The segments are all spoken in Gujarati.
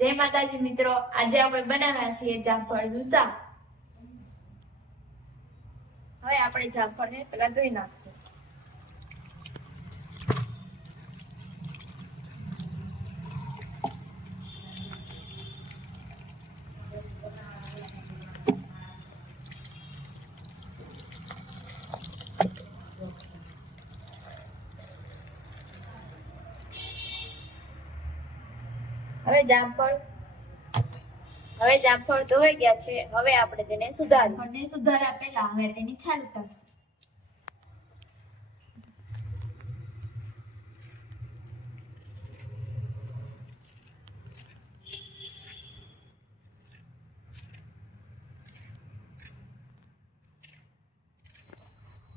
જય માતાજી મિત્રો, આજે આપણે બનાવવાના છીએ જામફળનું શાક। હવે આપણે જામફળને પહેલા ધોઈ નાખશું। હવે જામફળ ધોઈ ગયા છે। હવે આપણે તેને સુધારીશું। સુધારા પહેલા હવે તેની છાલ ઉતારશું।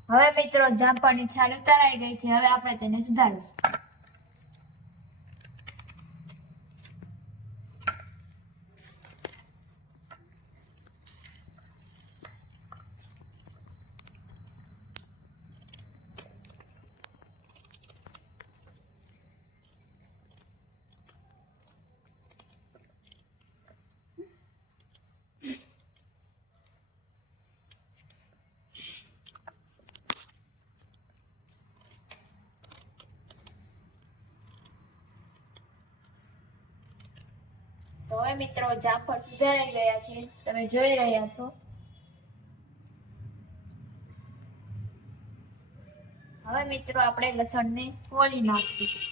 હવે મિત્રો જામફળની છાલ ઉતારાઈ ગઈ છે। હવે આપણે તેને સુધારીશું। તો હવે મિત્રો જામફળ સુધારાઈ ગયા છે, તમે જોઈ રહ્યા છો। હવે મિત્રો આપણે લસણને ફોલી નાખીશું।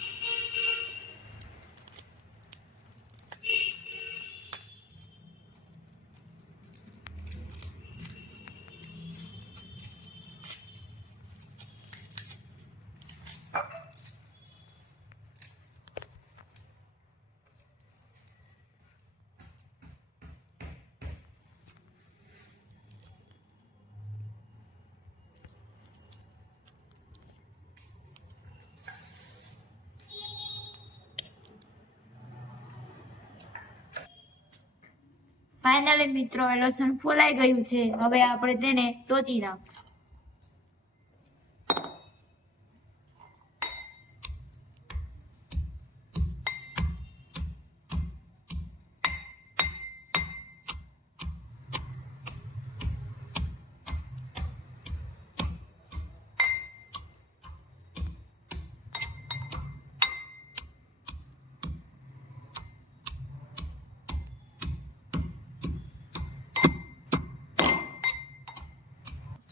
ફાઇનલી મિત્રો લસણ ફોલાઈ ગયું છે। હવે આપણે તેને ટોચી નાખશું।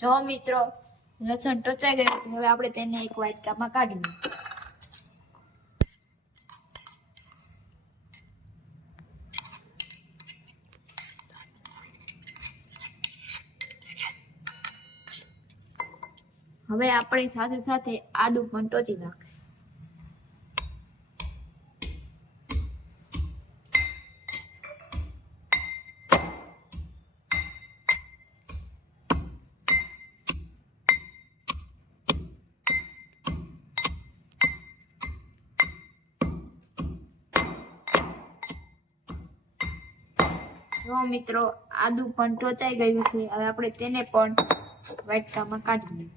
જો મિત્રો લસણ ટોચાઈ ગયું છે। હવે આપણે તેને એક વાટકામાં કાઢી લઈએ। હવે આપણે સાથે સાથે આદુ પણ ટોચી નાખીશું। જો મિત્રો આદુ પણ ટોચાઈ ગયું છે। હવે આપણે તેને પણ વાટકામાં કાઢી લઈએ।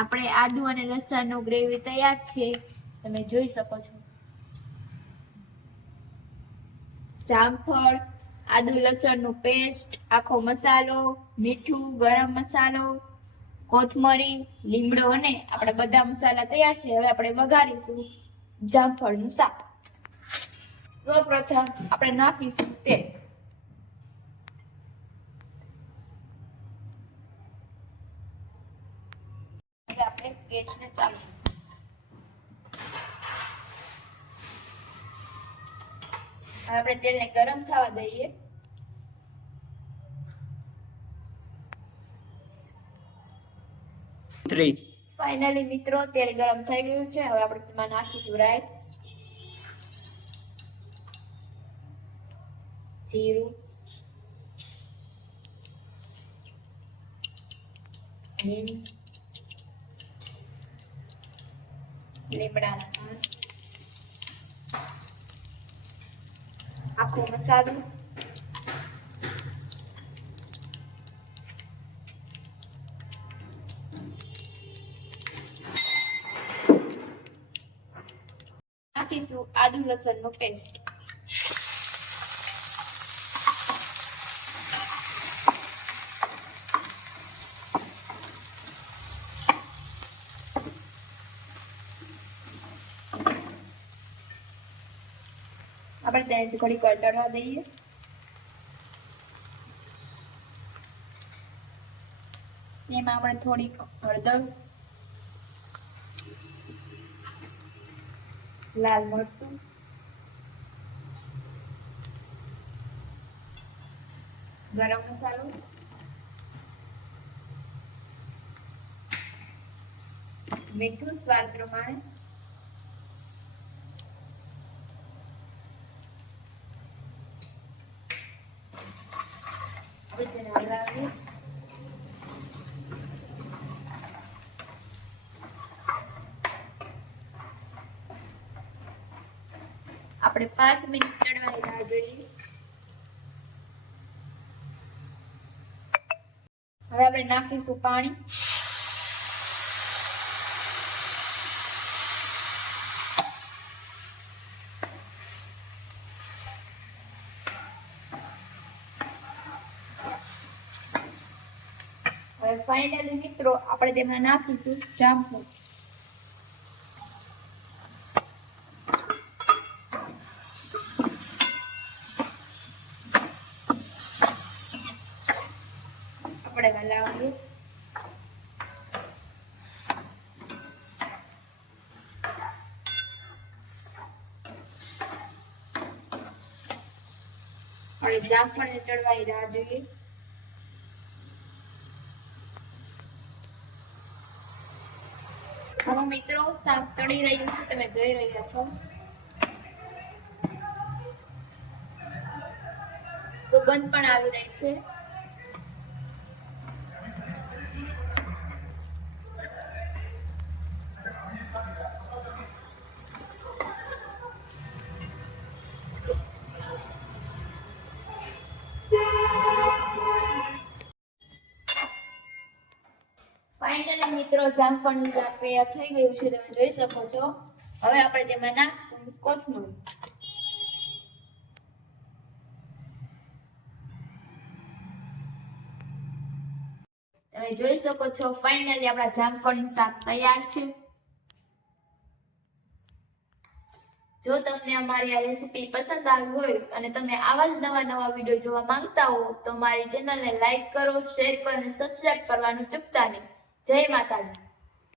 આપણે આદુ અને લસણનું ગ્રેવી તૈયાર છે, તમે જોઈ શકો છો। જામફળ, આદુ લસણનું પેસ્ટ, આખો મસાલો, મીઠું, ગરમ મસાલો, કોથમરી, લીમડો અને આપણા બધા મસાલા તૈયાર છે। હવે આપણે વઘારીશું જામફળનું શાક। સૌપ્રથમ આપણે નાખીશું તેલ। હવે આપણે ગેસને ચાલુ કરીશું। હવે આપણે તેલને ગરમ થવા દઈએ। ફાઇનલી મિત્રો તેલ ગરમ થઈ ગયું છે। હવે આપણે તેમાં નાખીશું રાઈ, જીરું, હિંગ, લીમડાના પાન, આખો મસાલો, આદુ લસણનો પેસ્ટ. આપણે તેને થોડીક વાર ચડવા દઈએ. એમાં આપણે થોડીક હળદર, લાલ મરચું, ગરમ મસાલો, મીઠું સ્વાદ પ્રમાણે, તેને હલાવીએ. આપણે 5 મિનિટ ચડવાની રાહ જોઈએ. હવે આપણે નાખીશું પાણી. હવે ફાઇનલી મિત્રો આપણે તેમાં નાખીશું જામફળ. આપણે હલાવીએ. આપણે જામફળને ચડવાની રાહ જોઈએ. હવે મિત્રો શાક તળી રહ્યું છે, તમે જોઈ રહ્યા છો. સુગંધ પણ આવી રહી છે. ફાઇનલી મિત્રો જામફળનું શાક તૈયાર થઈ ગયું છે, તમે જોઈ શકો છો. હવે આપણે તેમાં નાખશું કોથમરી. તમે જોઈ શકો છો ફાઇનલી આપણા જામફળનું શાક તૈયાર છે. જો તમને અમારી આ રેસીપી પસંદ આવી હોય અને તમે આવા જ નવા વિડીયો જોવા માંગતા હો તો મારી ચેનલને લાઈક કરો, શેર કરો અને સબસ્ક્રાઇબ કરવાનું ચૂકતા નહીં. જય માતાજી.